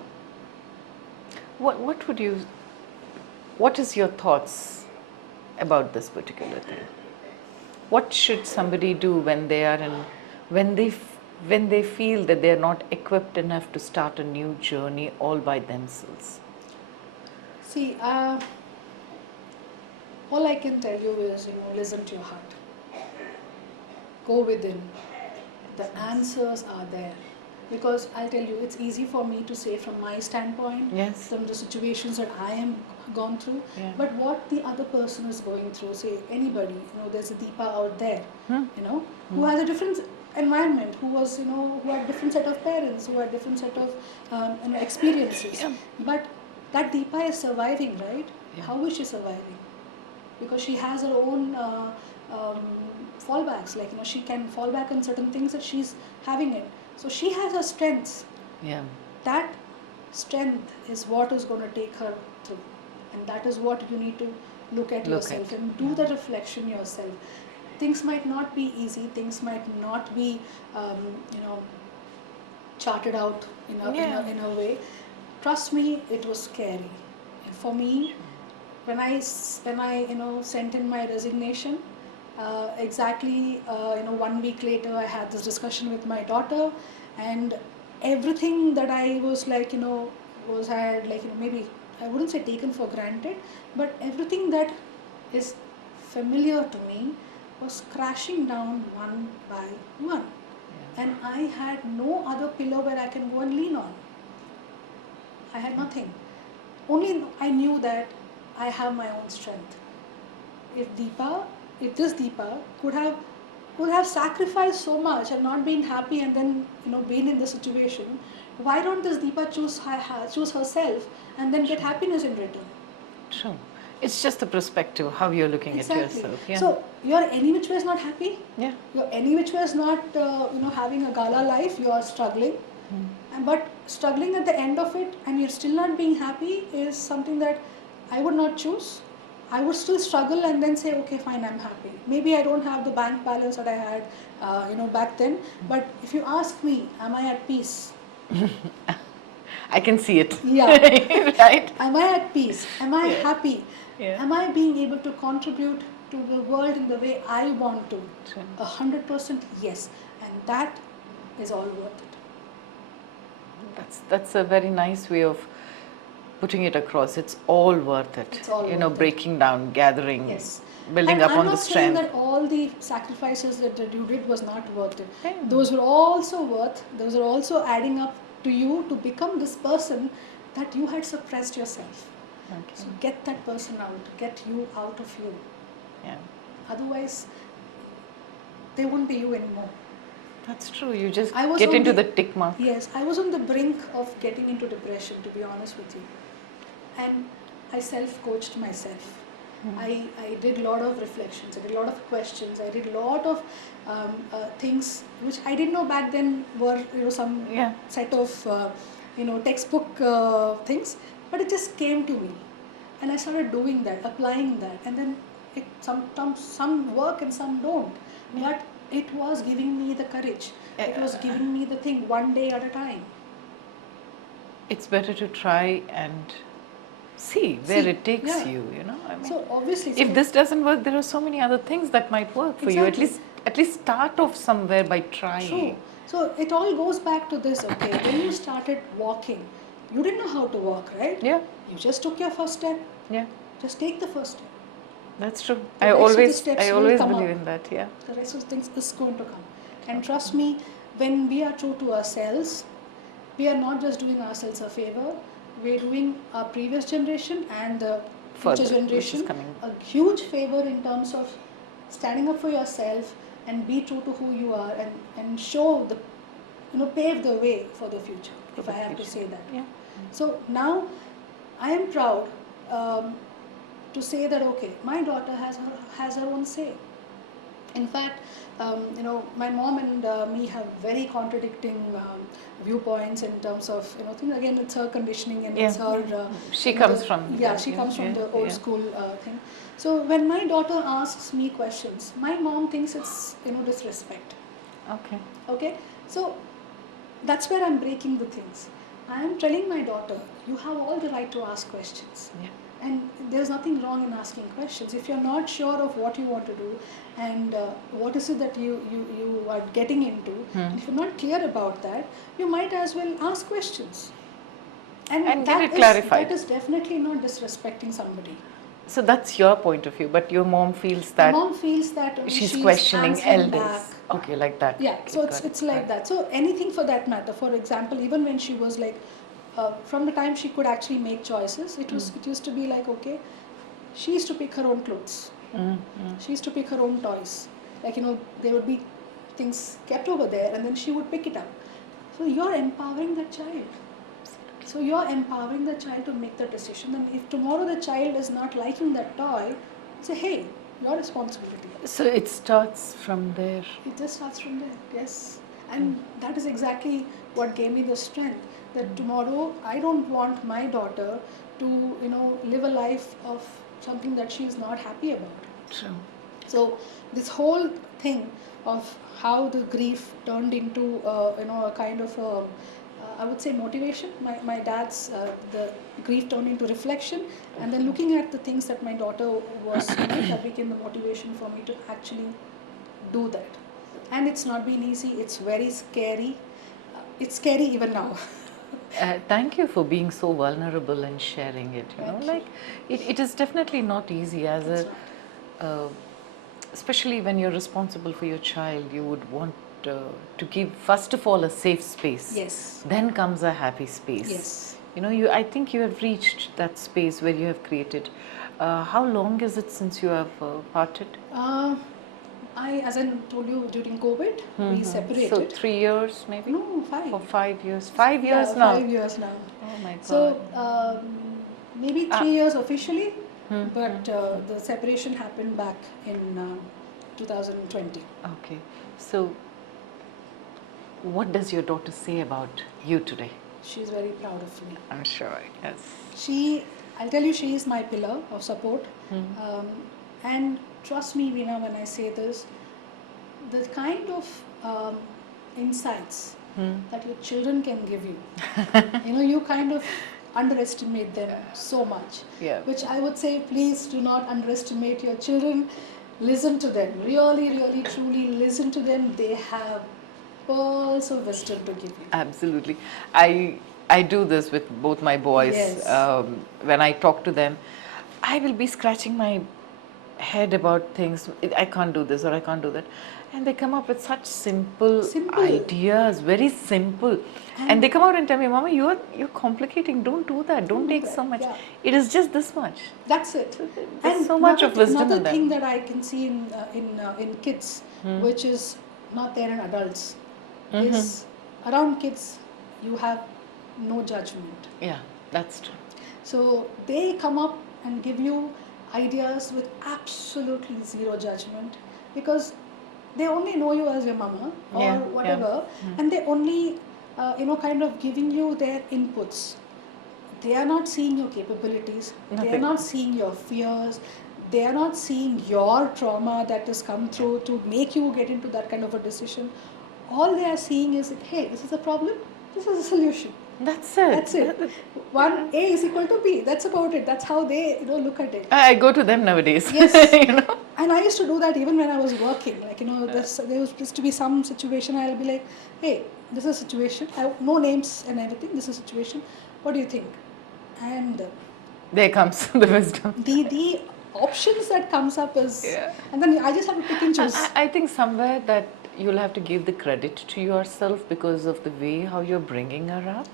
What is your thoughts about this particular thing? What should somebody do when they are when they feel that they are not equipped enough to start a new journey all by themselves? See, all I can tell you is, listen to your heart. Go within. The answers are there. Because I'll tell you, it's easy for me to say from my standpoint, Yes. from the situations that I am gone through, Yeah. but what the other person is going through, say anybody, there's a Deepa out there, who has a different environment, who was, who had different set of parents, who had different set of experiences. Yeah. But that Deepa is surviving, right? Yeah. How is she surviving? Because she has her own fallbacks, like she can fall back on certain things that she's having it. So she has her strengths. Yeah. That strength is what is going to take her through, and that is what you need to look at yourself and do the reflection yourself. Things might not be easy. Things might not be, charted out in a way. Trust me, it was scary. For me, when I sent in my resignation, exactly 1 week later I had this discussion with my daughter, and everything that I was like maybe I wouldn't say taken for granted, but everything that is familiar to me was crashing down one by one. Yeah. And I had no other pillar where I can go and lean on. I had nothing. Only I knew that I have my own strength. If this Deepa could have sacrificed so much and not been happy and then been in the situation, why don't this Deepa choose herself and then get happiness in return? True. It's just the perspective, how you're looking at yourself. Yeah. So you're any which way is not happy. Yeah. You're any which way is not having a gala life. You are struggling. But struggling at the end of it and you're still not being happy is something that I would not choose. I would still struggle and then say, okay, fine, I'm happy. Maybe I don't have the bank balance that I had, back then. But if you ask me, am I at peace? I can see it. Yeah. Right? Am I at peace? Am I happy? Yeah. Am I being able to contribute to the world in the way I want to? 100% yes. And that is all worth it. That's a very nice way of putting it across. It's all worth it. It's all worth breaking down, gathering, yes. building up on the strength. I'm not saying that all the sacrifices that you did was not worth it. Yeah. Those were also worth. Those are also adding up to you to become this person that you had suppressed yourself. Okay. So get that person out. Get you out of you. Yeah. Otherwise, they won't be you anymore. That's true. You just get into the tick mark. Yes, I was on the brink of getting into depression, to be honest with you. And I self-coached myself. I did a lot of reflections. I did a lot of questions. I did a lot of things which I didn't know back then were some set of textbook things. But it just came to me, and I started doing that, applying that, and then sometimes some work and some don't. But it was giving me the courage. It was giving me the thing one day at a time. It's better to try and see where it takes you, you know. I mean, so obviously, if this doesn't work, there are so many other things that might work for you. At least start off somewhere by trying. True. So it all goes back to this, okay? When you started walking, you didn't know how to walk, right? Yeah. You just took your first step. Yeah. Just take the first step. That's true. The I rest of the always steps will believe come up. in that. Yeah. The rest of the things is going to come. And trust me, when we are true to ourselves, we are not just doing ourselves a favor, we're doing our previous generation and the future generation a huge favor in terms of standing up for yourself and be true to who you are, and show the, pave the way for the future, if I have to say that. Yeah. So now I am proud to say that, okay, my daughter has her own say. In fact, my mom and me have very contradicting viewpoints in terms of, things. Again, it's her conditioning and it's her. She comes from. Yeah, she comes from the old school thing. So when my daughter asks me questions, my mom thinks it's, disrespect. Okay. Okay. So that's where I'm breaking the things. I am telling my daughter, you have all the right to ask questions. Yeah. And there's nothing wrong in asking questions. If you're not sure of what you want to do and what is it that you are getting into, if you're not clear about that, you might as well ask questions. And get it clarified. That is definitely not disrespecting somebody. So that's your point of view, but your mom feels that. My mom feels that she's questioning elders. Back. Okay, like that. Yeah, so it's like that. So anything for that matter. For example, even when she was like, from the time she could actually make choices, it used to be like, okay, she used to pick her own clothes. She used to pick her own toys. Like, there would be things kept over there and then she would pick it up. So you're empowering the child. So you're empowering the child to make the decision. And if tomorrow the child is not liking that toy, say, hey, your responsibility. So it starts from there. It just starts from there, yes. And that is exactly what gave me the strength. That tomorrow I don't want my daughter to, live a life of something that she is not happy about. True. So this whole thing of how the grief turned into, a kind of, I would say motivation. My dad's, the grief turned into reflection, and then looking at the things that my daughter was, that became the motivation for me to actually do that. And it's not been easy. It's very scary. It's scary even now. Thank you for being so vulnerable and sharing it. It is definitely not easy as especially when you're responsible for your child. You would want to give first of all a safe space. Yes. Then comes a happy space. Yes. I think you have reached that space where you have created. How long is it since you have parted? As I told you, during COVID, we separated. So 3 years maybe? No, 5. For 5 years. 5 years now? 5 years now. Oh my God. So maybe 3 years officially, but the separation happened back in 2020. Okay. So what does your daughter say about you today? She's very proud of me. I'm sure, yes. I'll tell you, she is my pillar of support. And trust me, Veena, when I say this, the kind of insights that your children can give you, you kind of underestimate them so much. Yeah. Which I would say, please do not underestimate your children. Listen to them. Really, really, truly listen to them. They have pearls of wisdom to give you. Absolutely. I do this with both my boys. Yes. When I talk to them, I will be scratching my head about things. I can't do this or I can't do that. And they come up with such simple ideas, very simple. And they come out and tell me, Mama, you're complicating. Don't do that. Don't take so much. Yeah. It is just this much. That's it. There's so much of wisdom in them. Another thing that I can see in kids, which is not there in adults, is around kids, you have no judgment. Yeah, that's true. So they come up and give you ideas with absolutely zero judgment, because they only know you as your mama or whatever, and they only kind of giving you their inputs. They are not seeing your capabilities. They are not seeing your fears. they are not seeing your trauma that has come through to make you get into that kind of a decision. All they are seeing is that, hey, this is a problem, this is a solution. That's it. That's it. One A is equal to B. That's about it. That's how they, look at it. I go to them nowadays. Yes. You know. And I used to do that even when I was working. Like, there used to be some situation, I'll be like, hey, this is a situation. I have no names and everything. This is a situation. What do you think? And There comes the wisdom. the options that comes up is, and then I just have to pick and choose. I think somewhere that you'll have to give the credit to yourself because of the way how you're bringing her up.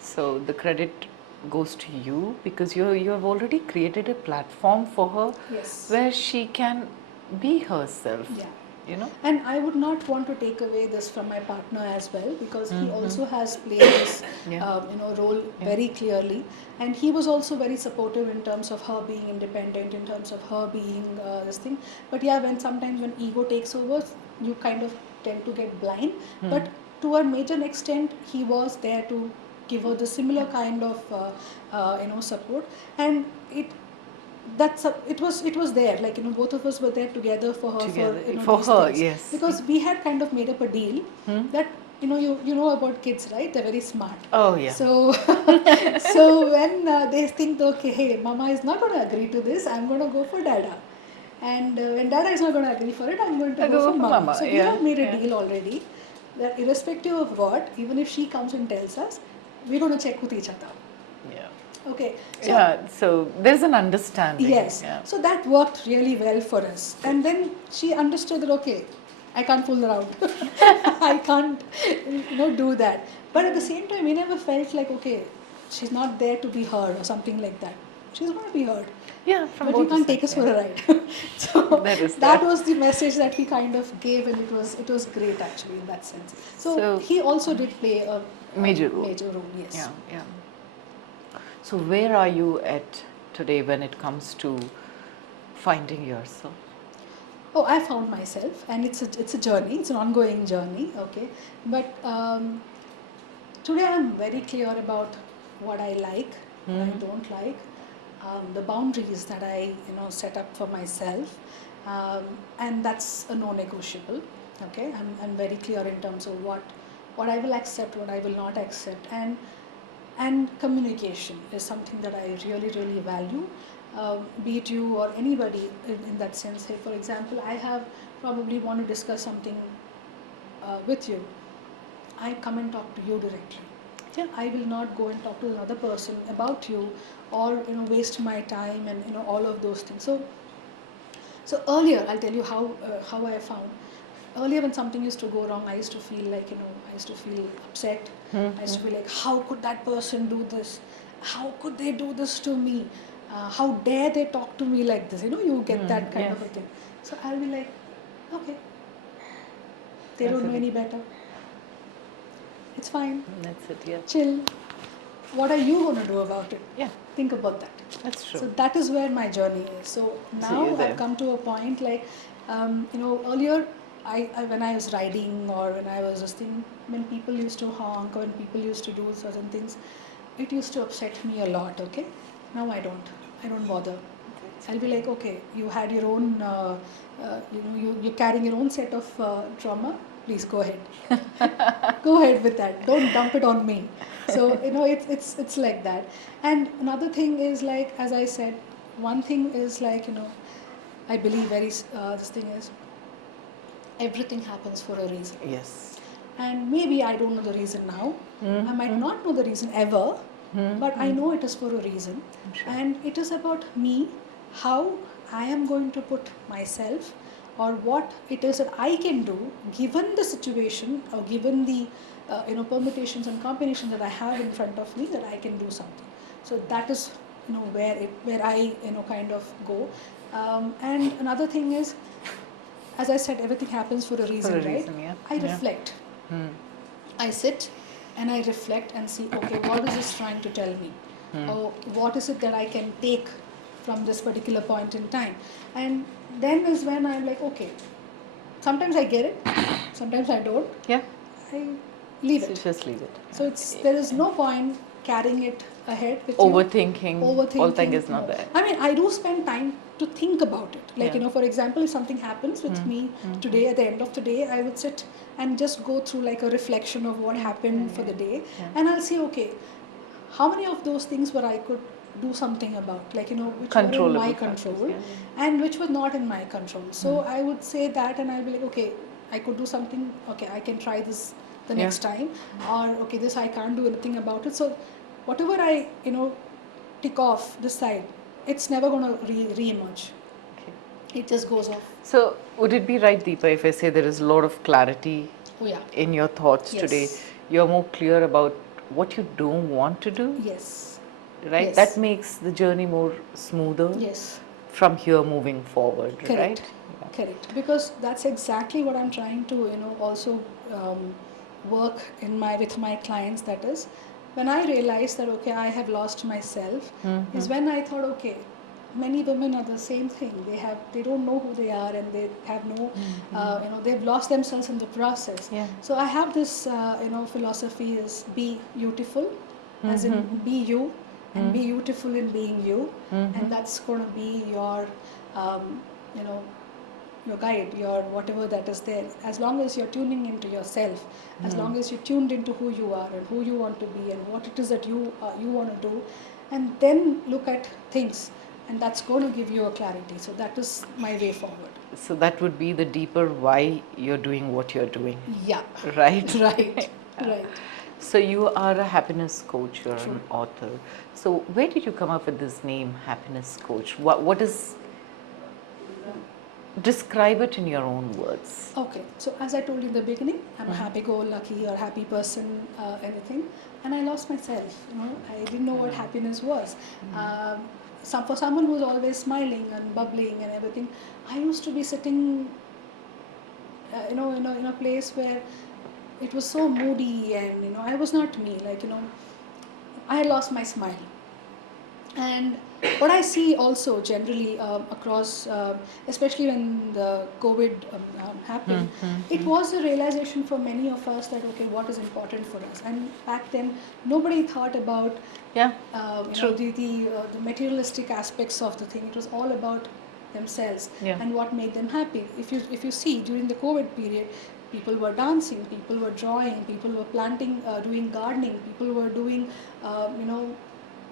So the credit goes to you because you have already created a platform for her Yes. where she can be herself. Yeah. You know. And I would not want to take away this from my partner as well, because he also has played this role very clearly, and he was also very supportive in terms of her being independent, in terms of her being this thing. But yeah, sometimes when ego takes over, you kind of tend to get blind. But to a major extent, he was there to give her the similar kind of support, and it was there, like, both of us were there together for her, for these her, things. yes. Because we had kind of made up a deal that you know about kids, right? They're very smart. Oh yeah. So so when they think, okay, hey, mama is not going to agree to this, I'm going to go for dada, and when dada is not going to agree for it, I'm going to go for mama. So we have made a deal already that irrespective of what, even if she comes and tells us, we're going to check with each other. Okay. So there's an understanding. Yes. Yeah. So that worked really well for us. And then she understood that, okay, I can't fool around. I can't, do that. But at the same time, we never felt like, okay, she's not there to be heard or something like that. She's going to be heard. Yeah. But you can't take us for a ride. So that was the message that we kind of gave, and it was great actually in that sense. So he also did play a major role. Yes. Yeah. So where are you at today when it comes to finding yourself? Oh, I found myself, and it's a journey. It's an ongoing journey. Okay, but today I'm very clear about what I like, what I don't like, the boundaries that I set up for myself, and that's a non-negotiable. Okay, I'm very clear in terms of what I will accept, what I will not accept, and communication is something that I really, really value. Be it you or anybody in that sense. Say, for example, I have probably want to discuss something with you. I come and talk to you directly. Yeah. I will not go and talk to another person about you, or waste my time and all of those things. So earlier, I'll tell you how I found. Earlier, when something used to go wrong, I used to feel like, I used to feel upset. I used to feel like, how could that person do this? How could they do this to me? How dare they talk to me like this? You get that kind of a thing. So I'll be like, okay, they don't know any better. It's fine. That's it, yeah. Chill. What are you going to do about it? Yeah. Think about that. That's true. So that is where my journey is. So now I've come to a point like, earlier, when I was riding or when I was just thinking, when people used to honk or when people used to do certain things, it used to upset me a lot, okay? Now I don't bother. I'll be like, okay, you had your own, you're carrying your own set of trauma, please go ahead. Go ahead with that. Don't dump it on me. So, it's like that. And another thing is like, as I said, one thing is like, I believe this thing is, everything happens for a reason. Yes. And maybe I don't know the reason now. I might not know the reason ever, but I know it is for a reason. Sure. And it is about me, how I am going to put myself, or what it is that I can do given the situation or given the permutations and combinations that I have in front of me, that I can do something. So that is where I kind of go. And another thing is, as I said, everything happens for a reason, right? Yeah. I reflect. I sit and I reflect and see, okay, what is this trying to tell me? Or what is it that I can take from this particular point in time? And then is when I'm like, okay, sometimes I get it, sometimes I don't. Yeah. I leave it. So just leave it. So there is no point carrying it ahead with you. Overthinking. All thing is not there. I mean, I do spend time to think about it. Like, Yeah. for example, if something happens with me today, at the end of the day, I would sit and just go through like a reflection of what happened for the day. Yeah. And I'll say, okay, how many of those things were I could do something about, like, which were in Controllable my factors, control, yeah. and which were not in my control. So I would say that, and I'll be like, okay, I could do something, okay, I can try this the Yeah. next time, or okay, this I can't do anything about it. So whatever I tick off this side, it's never going to re-emerge. Okay. It just goes off. So, would it be right, Deepa, if I say there is a lot of clarity Oh yeah. in your thoughts Yes. today? You're more clear about what you don't want to do, Yes. right? Yes. That makes the journey more smoother Yes. from here moving forward, Correct. right? Correct. Because that's exactly what I'm trying to also work with my clients. That is, when I realized that okay, I have lost myself, is when I thought, okay, many women are the same thing. They don't know who they are, and they have no they've lost themselves in the process. Yeah. So I have this philosophy is be beautiful, as in be you, and be beautiful in being you, and that's going to be your your guide, your whatever that is there. As long as you're tuning into yourself, as long as you're tuned into who you are and who you want to be and what it is that you want to do, and then look at things, and that's going to give you a clarity. So that is my way forward. So that would be the deeper why you're doing what you're doing. Yeah. Right? Right. Right. So you are a happiness coach, you're True. an author. So where did you come up with this name, happiness coach? What is, describe it in your own words. Okay, so as I told you in the beginning, I'm a happy-go-lucky or happy person, anything, and I lost myself. I didn't know what happiness was. For someone who's always smiling and bubbling and everything, I used to be sitting, in a place where it was so moody, and I was not me. I had lost my smile. And what I see also generally across, especially when the COVID happened, it was a realization for many of us that okay, what is important for us. And back then, nobody thought about the materialistic aspects of the thing. It was all about themselves and what made them happy. If you see during the COVID period, people were dancing, people were drawing, people were planting, doing gardening, people were doing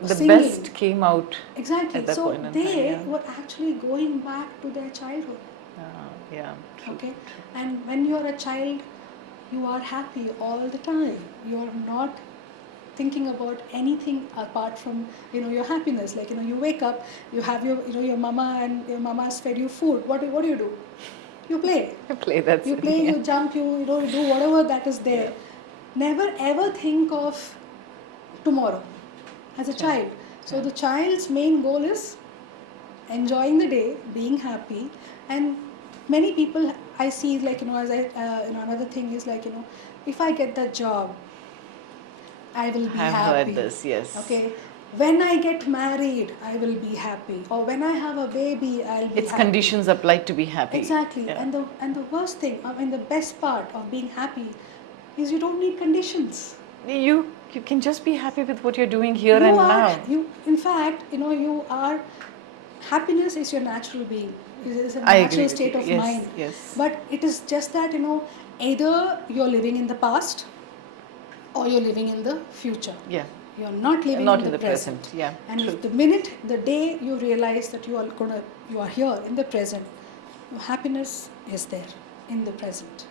The singing. best came out. Exactly. At that So point in they time, were actually going back to their childhood. Yeah. True. Okay. And when you are a child, you are happy all the time. You are not thinking about anything apart from your happiness. You wake up, you have your mama, and your mama has fed you food. What do you do? You play. You play, that's You it, play, yeah. you jump, you do whatever that is there. Never ever think of tomorrow as a child. So the child's main goal is enjoying the day, being happy. And many people I see, as I another thing is if I get that job, I will be I've happy. heard this, yes. Okay. When I get married, I will be happy. Or when I have a baby, I'll be It's happy. conditions applied to be happy. Exactly. Yeah. And the worst thing, the best part of being happy is you don't need conditions. You can just be happy with what you're doing here You and are, now. In fact, you are, happiness is your natural being. It is a I agree natural with state you. of Yes, mind. yes. But it is just that, either you're living in the past or you're living in the future. Yeah. You're not living Not in the present. Yeah. And True. if the day you realize that you are here in the present, your happiness is there in the present,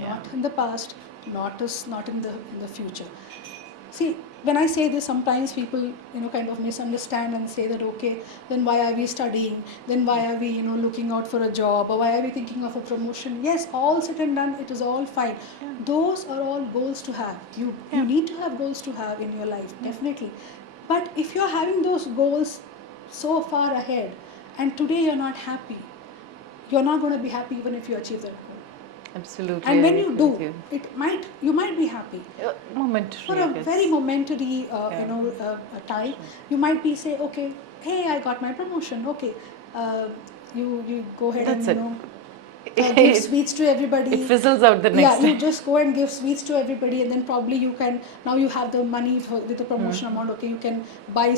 not in the past, not in the future. See, when I say this, sometimes people kind of misunderstand and say that okay, then why are we studying? Then why are we looking out for a job, or why are we thinking of a promotion? Yes, all said and done, it is all fine. Yeah. Those are all goals to have. You need to have goals to have in your life, definitely. But if you're having those goals so far ahead, and today you're not happy, you're not going to be happy even if you achieve that goal. Absolutely. And when I you agree do, with you might be happy. Momentary. For a yes. very momentary, time, you might be say, okay, hey, I got my promotion. Okay, you go ahead That's and it. give sweets to everybody. It fizzles out the next Yeah, you time. just go and give sweets to everybody, and then probably you can, now you have the money with the promotion amount, okay, you can buy